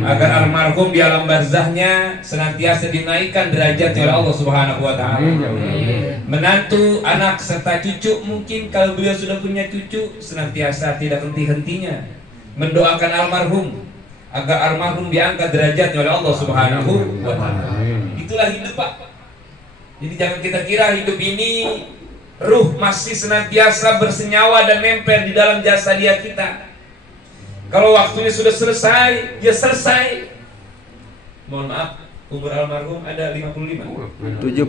Agar almarhum di alam barzahnya senantiasa dinaikkan derajatnya oleh Allah Subhanahu wa taala. Menantu, anak serta cucu, mungkin kalau beliau sudah punya cucu, senantiasa tidak henti-hentinya mendoakan almarhum agar almarhum diangkat derajatnya oleh Allah Subhanahu wa taala. Itulah hidup, Pak. Jadi jangan kita kira hidup ini ruh masih senantiasa bersenyawa dan nempel di dalam jasad dia kita. Kalau waktunya sudah selesai, ya selesai. Mohon maaf, umur almarhum ada 55. 70,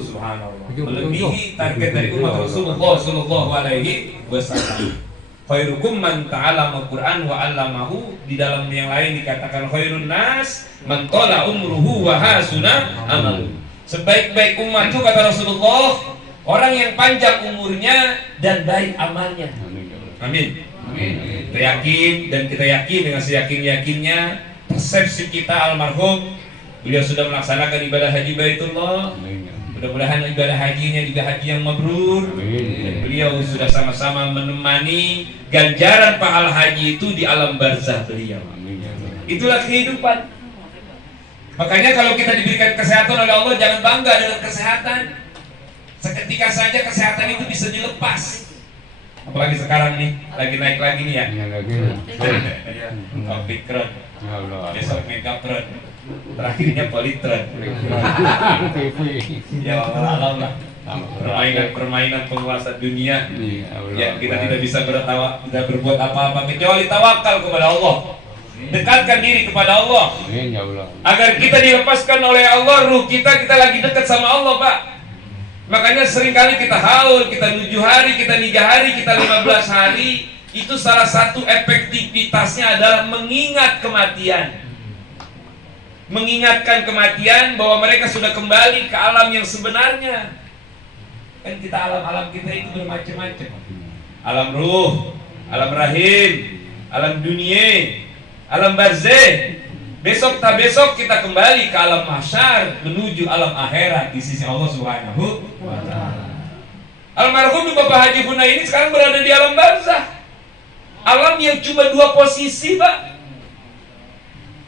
subhanallah. Melebihi target dari umat Rasulullah sallallahu alaihi wasallam. Khairukum man ta'allama Al-Qur'an wa 'allamahu. Di dalam yang lain dikatakan khairun nas man tala umruhu wa hasuna amalu. Sebaik-baik umat itu kata Rasulullah, orang yang panjang umurnya dan baik amalnya. Amin. Kita yakin dan kita yakin dengan seyakin-yakinnya persepsi kita almarhum beliau sudah melaksanakan ibadah haji Baitullah. Mudah-mudahan ibadah hajinya juga haji yang mabrur. Dan beliau sudah sama-sama menemani ganjaran pahala haji itu di alam barzah beliau. Itulah kehidupan. Makanya kalau kita diberikan kesehatan oleh Allah, jangan bangga dengan kesehatan. Seketika saja kesehatan itu bisa dilepas. Apalagi sekarang nih, lagi naik lagi nih ya. Omikron, besok Megapron, terakhirnya Politron. Ya Allah, permainan penguasa dunia. Ya kita tidak bisa berbuat apa-apa kecuali tawakal kepada Allah. Dekatkan diri kepada Allah, agar kita dilepaskan oleh Allah. Ruh kita lagi dekat sama Allah, Pak. Makanya seringkali kita haul, kita 7 hari, kita 3 hari, kita 15 hari. Itu salah satu efektivitasnya adalah mengingat kematian. Mengingatkan kematian bahwa mereka sudah kembali ke alam yang sebenarnya. Kan kita alam-alam kita itu bermacam-macam. Alam ruh, alam rahim, alam dunia, alam barzah. Besok tak besok kita kembali ke alam mahsyar menuju alam akhirat di sisi Allah Subhanahu wa taala. Almarhum Bapak Haji Hunaini sekarang berada di alam barzah. Alam yang cuma 2 posisi, Pak.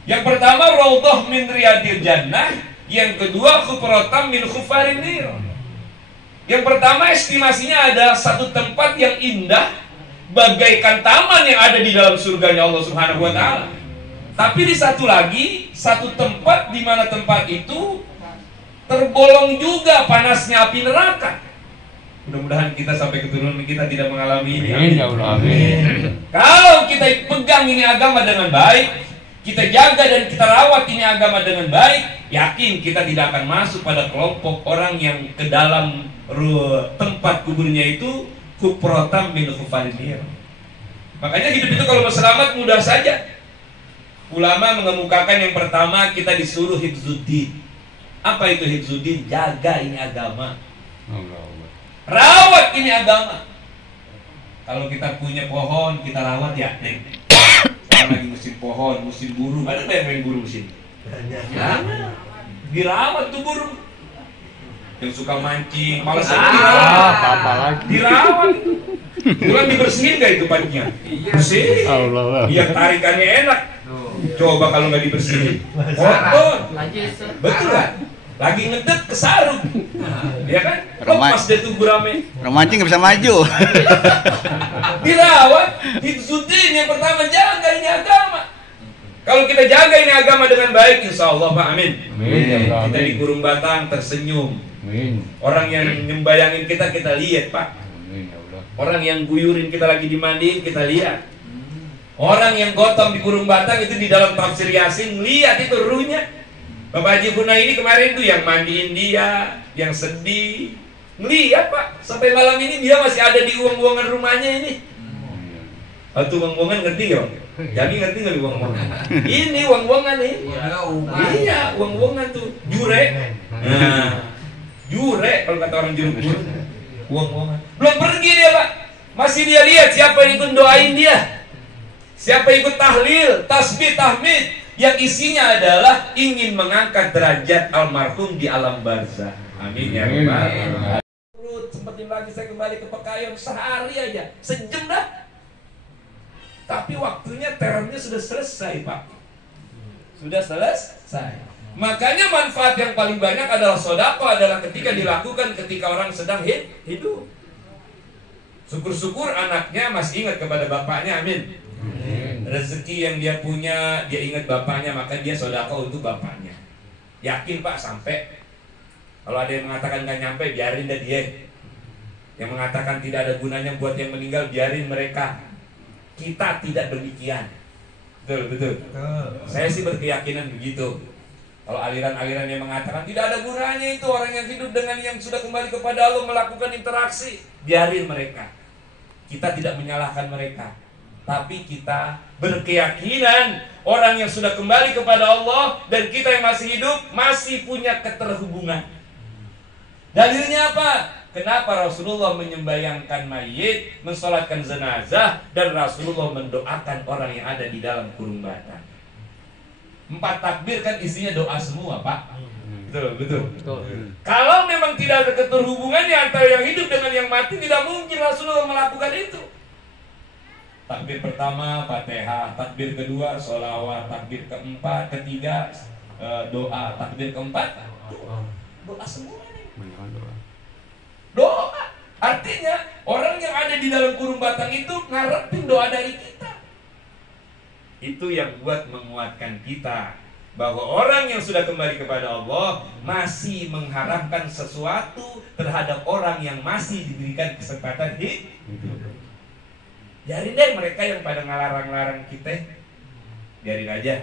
Yang pertama raudhah min riyadil jannah, yang kedua khufratam min khufarin nar. Yang pertama estimasinya ada satu tempat yang indah bagaikan taman yang ada di dalam surganya Allah Subhanahu wa taala. Tapi di satu tempat di mana tempat itu terbolong juga panasnya api neraka. Mudah-mudahan kita sampai keturunan kita tidak mengalami ini. Amin. Amin. Kalau kita pegang ini agama dengan baik, kita jaga dan kita rawat ini agama dengan baik, yakin kita tidak akan masuk pada kelompok orang yang ke dalam tempat kuburnya itu kuprotam min khufarinir. Makanya hidup itu kalau mau selamat mudah saja. Ulama mengemukakan yang pertama kita disuruh hifzuddin. Apa itu hifzuddin? Jaga ini agama. Rawat ini agama. Kalau kita punya pohon kita rawat ya, Neng. Sekarang lagi musim pohon, musim burung. Ada yang main burung sini? Dirawat tuh burung. Yang suka mancing, malas dirawat. Dirawat. Bukan dibersihin gak itu pancinya? Bersih. Biar tarikannya enak. Coba kalau nggak dibersihin, kotor. Betul kan? Lagi ngedet kesarung, ya kan? Lepas deh tuh gurame. Romancing nggak bisa maju. Dirawat, hifzuddin yang pertama jaga ini agama. Kalau kita jaga ini agama dengan baik, insya Allah, Pak, amin. Kita di kurung batang tersenyum. Orang yang nyembayangin kita lihat, Pak. Orang yang guyurin kita lagi dimandiin kita lihat. Orang yang gotong di kurung batang itu di dalam tafsir Yasin lihat itu ruhnya. Bapak Haji Hunaini kemarin tuh yang mandiin dia, yang sedih. Lihat, Pak, sampai malam ini dia masih ada di uang-uangan rumahnya ini. Tuh uang-uangan ngerti ya? Jadi ngerti nggak uang-uangan? Ini uang-uangan nih. Iya, uang-uangan tuh jure. Nah, jure kalau kata orang Jeruk. Uang-uangan. Belum pergi dia, Pak. Masih dia lihat siapa yang ikut doain dia. Siapa ikut tahlil, tasbih, tahmid yang isinya adalah ingin mengangkat derajat almarhum di alam barzah. Amin ya rabbal alamin. Sempetin lagi saya kembali ke Pekayun sehari aja, sejam dah. tapi waktunya termnya sudah selesai, Pak. Sudah selesai. Makanya manfaat yang paling banyak adalah sedekah adalah ketika dilakukan ketika orang sedang hidup. Syukur-syukur anaknya masih ingat kepada bapaknya, amin. Rezeki yang dia punya, dia ingat bapaknya, maka dia sedekah untuk bapaknya. Yakin, Pak, sampai. Kalau ada yang mengatakan gak nyampe, biarin dah dia. Yang mengatakan tidak ada gunanya buat yang meninggal, biarin mereka. Kita tidak demikian. Betul. Saya sih berkeyakinan begitu. Kalau aliran-aliran yang mengatakan tidak ada gunanya itu orang yang hidup dengan yang sudah kembali kepada Allah melakukan interaksi, biarin mereka. Kita tidak menyalahkan mereka, tapi kita berkeyakinan orang yang sudah kembali kepada Allah dan kita yang masih hidup masih punya keterhubungan. Dalilnya apa? Kenapa Rasulullah menyembayangkan mayit, mensolatkan jenazah, dan Rasulullah mendoakan orang yang ada di dalam kurung bata? 4 takbir kan isinya doa semua, Pak. Betul. Kalau memang tidak ada keterhubungannya antara yang hidup dengan yang mati, tidak mungkin Rasulullah melakukan itu. Takbir pertama Fatihah, takbir kedua sholawat, takbir keempat, ketiga doa, takbir keempat doa semua nih. Doa. Artinya orang yang ada di dalam kurung batang itu ngarepin doa dari kita. Itu yang buat menguatkan kita bahwa orang yang sudah kembali kepada Allah masih mengharapkan sesuatu terhadap orang yang masih diberikan kesempatan hidup. Biarin deh mereka yang pada ngelarang-larang kita, biarin aja.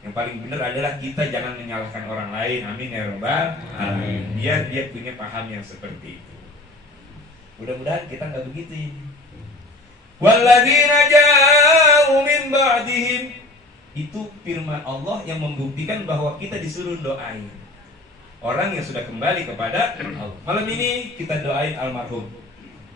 Yang paling benar adalah kita jangan menyalahkan orang lain. Amin ya Rabbal alamin. Biar dia punya paham yang seperti itu. Mudah-mudahan kita nggak begitu. Walladzina ja'u min ba'dihim, itu firman Allah yang membuktikan bahwa kita disuruh doain orang yang sudah kembali kepada Allah. Malam ini kita doain almarhum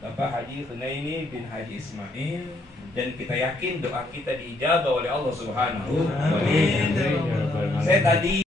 Bapak Haji Hunaini bin Haji Ismail, dan kita yakin doa kita diijabah oleh Allah Subhanahu wa ta'ala. Saya tadi